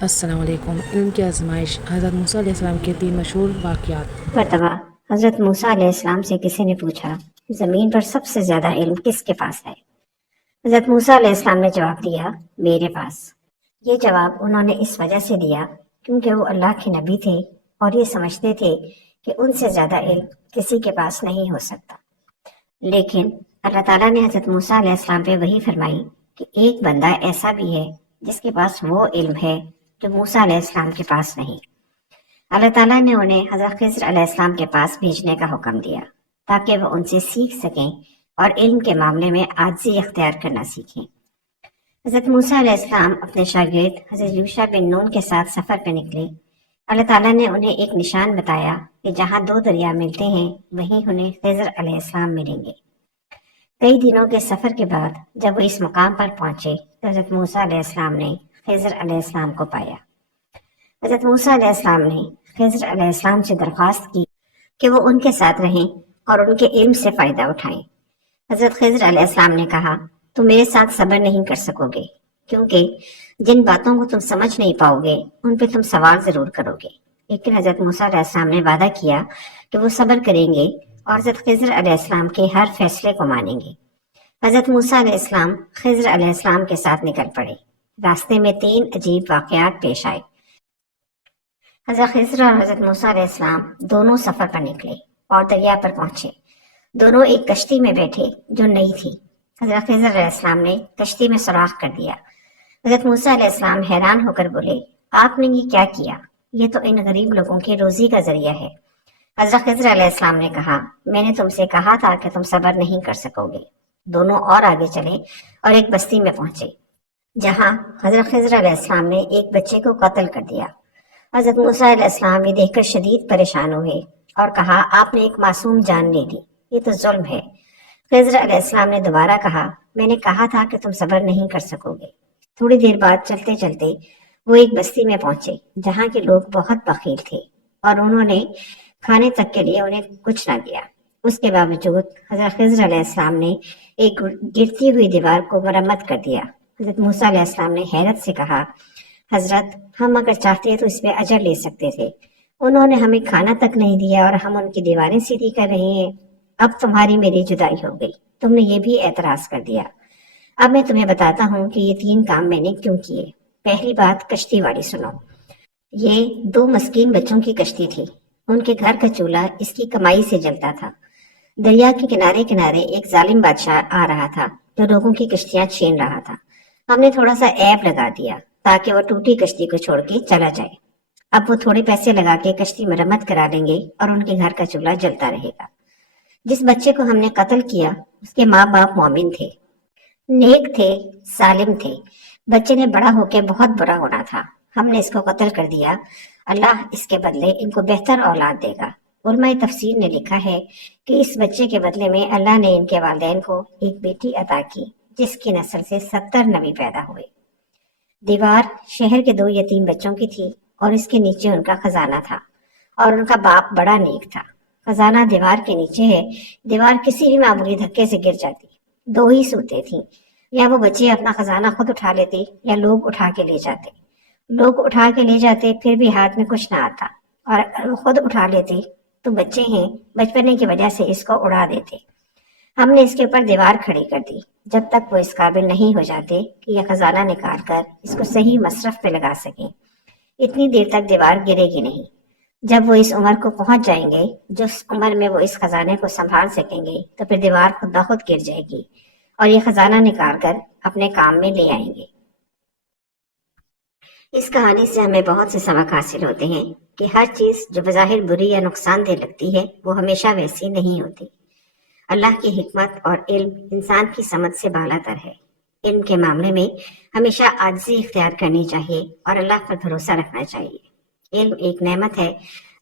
السلام علیکم۔ علم کی آزمائش، حضرت موسیٰ علیہ السلام کے 3 مشہور واقعات۔ مرتبہ حضرت موسیٰ علیہ السلام سے کسی نے پوچھا، زمین پر سب سے زیادہ علم کس کے پاس ہے؟ حضرت موسیٰ علیہ السلام نے جواب دیا، میرے پاس۔ یہ جواب انہوں نے اس وجہ سے دیا کیونکہ وہ اللہ کے نبی تھے اور یہ سمجھتے تھے کہ ان سے زیادہ علم کسی کے پاس نہیں ہو سکتا۔ لیکن اللہ تعالیٰ نے حضرت موسیٰ علیہ السلام پہ وحی فرمائی کہ ایک بندہ ایسا بھی ہے جس کے پاس وہ علم ہے جو موسیٰ علیہ السلام کے پاس نہیں۔ اللہ تعالیٰ نے انہیں حضرت خضر علیہ السلام کے پاس بھیجنے کا حکم دیا تاکہ وہ ان سے سیکھ سکیں اور علم کے معاملے میں عاجزی اختیار کرنا سیکھیں۔ حضرت موسیٰ علیہ السلام اپنے شاگرد حضرت یوشع بن نون کے ساتھ سفر پہ نکلے۔ اللہ تعالیٰ نے انہیں ایک نشان بتایا کہ جہاں 2 دریا ملتے ہیں وہیں انہیں خضر علیہ السلام ملیں گے۔ کئی دنوں کے سفر کے بعد جب وہ اس مقام پر پہنچے تو حضرت موسیٰ علیہ السلام نے خضر علیہ السلام کو پایا۔ حضرت موسیٰ علیہ السلام نے خضر علیہ السلام سے درخواست کی کہ وہ ان کے ساتھ رہیں اور ان کے علم سے فائدہ اٹھائیں۔ حضرت خضر علیہ السلام نے کہا، تم میرے ساتھ صبر نہیں کر سکو گے کیونکہ جن باتوں کو تم سمجھ نہیں پاؤ گے ان پہ تم سوال ضرور کرو گے۔ لیکن حضرت موسیٰ علیہ السلام نے وعدہ کیا کہ وہ صبر کریں گے اور حضرت خضر علیہ السلام کے ہر فیصلے کو مانیں گے۔ حضرت موسیٰ علیہ السلام خضر علیہ السلام کے ساتھ نکل پڑے۔ راستے میں 3 عجیب واقعات پیش آئے۔ حضرت خضر اور حضرت موسیٰ علیہ السلام دونوں سفر پر نکلے اور دریا پر پہنچے۔ دونوں ایک کشتی میں بیٹھے جو نئی تھی۔ حضرت خضر علیہ السلام نے کشتی میں سوراخ کر دیا۔ حضرت موسیٰ علیہ السلام حیران ہو کر بولے، آپ نے یہ کیا کیا؟ یہ تو ان غریب لوگوں کی روزی کا ذریعہ ہے۔ حضرت خضر علیہ السلام نے کہا، میں نے تم سے کہا تھا کہ تم صبر نہیں کر سکو گے۔ دونوں اور آگے چلے اور ایک بستی میں پہنچے جہاں حضرت خضر علیہ السلام نے ایک بچے کو قتل کر دیا۔ حضرت موسیٰ علیہ السلام یہ دیکھ کر شدید پریشان ہوئے اور کہا، آپ نے ایک معصوم جان لے لی، یہ تو ظلم ہے۔ خضر علیہ السلام نے دوبارہ کہا، میں نے کہا تھا کہ تم صبر نہیں کر سکو گے۔ تھوڑی دیر بعد چلتے چلتے وہ ایک بستی میں پہنچے جہاں کے لوگ بہت بخیل تھے اور انہوں نے کھانے تک کے لیے انہیں کچھ نہ دیا۔ اس کے باوجود حضرت خضر علیہ السلام نے ایک گرتی ہوئی دیوار کو مرمت کر دیا۔ حضرت موسیٰ علیہ السلام نے حیرت سے کہا، حضرت ہم اگر چاہتے تو اس پہ اجر لے سکتے تھے، انہوں نے ہمیں کھانا تک نہیں دیا اور ہم ان کی دیواریں سیدھی کر رہے ہیں۔ اب تمہاری میری جدائی ہو گئی، تم نے یہ بھی اعتراض کر دیا۔ اب میں تمہیں بتاتا ہوں کہ یہ 3 کام میں نے کیوں کیے۔ پہلی بات کشتی والی سنو۔ یہ 2 مسکین بچوں کی کشتی تھی۔ ان کے گھر کا چولہا اس کی کمائی سے جلتا تھا۔ دریا کے کنارے کنارے ایک ظالم بادشاہ آ رہا تھا جو لوگوں کی کشتیاں چھین رہا تھا۔ ہم نے تھوڑا سا عیب لگا دیا تاکہ وہ ٹوٹی کشتی کو چھوڑ کے چلا جائے۔ اب وہ تھوڑے پیسے لگا کے کشتی مرمت کرا لیں گے اور ان کے گھر کا چولہا جلتا رہے گا۔ جس بچے کو ہم نے قتل کیا اس کے ماں باپ مومن تھے، نیک تھے، سالم تھے۔ بچے نے بڑا ہو کے بہت برا ہونا تھا، ہم نے اس کو قتل کر دیا۔ اللہ اس کے بدلے ان کو بہتر اولاد دے گا۔ علماء تفسیر نے لکھا ہے کہ اس بچے کے بدلے میں اللہ نے ان کے والدین کو ایک بیٹی عطا کی جس کی نسل سے 70 نبی پیدا ہوئے۔ دیوار شہر کے 2 یتیم بچوں کی تھی اور اس کے نیچے ان کا خزانہ تھا اور ان کا باپ بڑا نیک تھا۔ خزانہ دیوار کے نیچے ہے، دیوار کسی بھی معمولی دھکے سے گر جاتی۔ 2 ہی صورتیں تھیں، یا وہ بچے اپنا خزانہ خود اٹھا لیتے یا لوگ اٹھا کے لے جاتے۔ لوگ اٹھا کے لے جاتے پھر بھی ہاتھ میں کچھ نہ آتا، اور اگر وہ خود اٹھا لیتے تو بچے ہیں بچپنے کی وجہ سے اس کو اڑا دیتے۔ ہم نے اس کے اوپر دیوار کھڑی کر دی جب تک وہ اس قابل نہیں ہو جاتے کہ یہ خزانہ نکال کر اس کو صحیح مصرف پہ لگا سکیں۔ اتنی دیر تک دیوار گرے گی نہیں۔ جب وہ اس عمر کو پہنچ جائیں گے جس عمر میں وہ اس خزانے کو سنبھال سکیں گے تو پھر دیوار خود بخود گر جائے گی اور یہ خزانہ نکال کر اپنے کام میں لے آئیں گے۔ اس کہانی سے ہمیں بہت سے سبق حاصل ہوتے ہیں کہ ہر چیز جو بظاہر بری یا نقصان دہ لگتی ہے وہ ہمیشہ ویسی نہیں ہوتی۔ اللہ کی حکمت اور علم انسان کی سمجھ سے بالا تر ہے۔ علم کے معاملے میں ہمیشہ عاجزی اختیار کرنی چاہیے اور اللہ پر بھروسہ رکھنا چاہیے۔ علم ایک نعمت ہے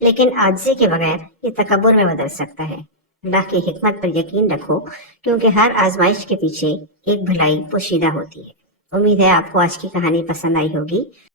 لیکن عاجزی کے بغیر یہ تکبر میں بدل سکتا ہے۔ اللہ کی حکمت پر یقین رکھو کیونکہ ہر آزمائش کے پیچھے ایک بھلائی پوشیدہ ہوتی ہے۔ امید ہے آپ کو آج کی کہانی پسند آئی ہوگی۔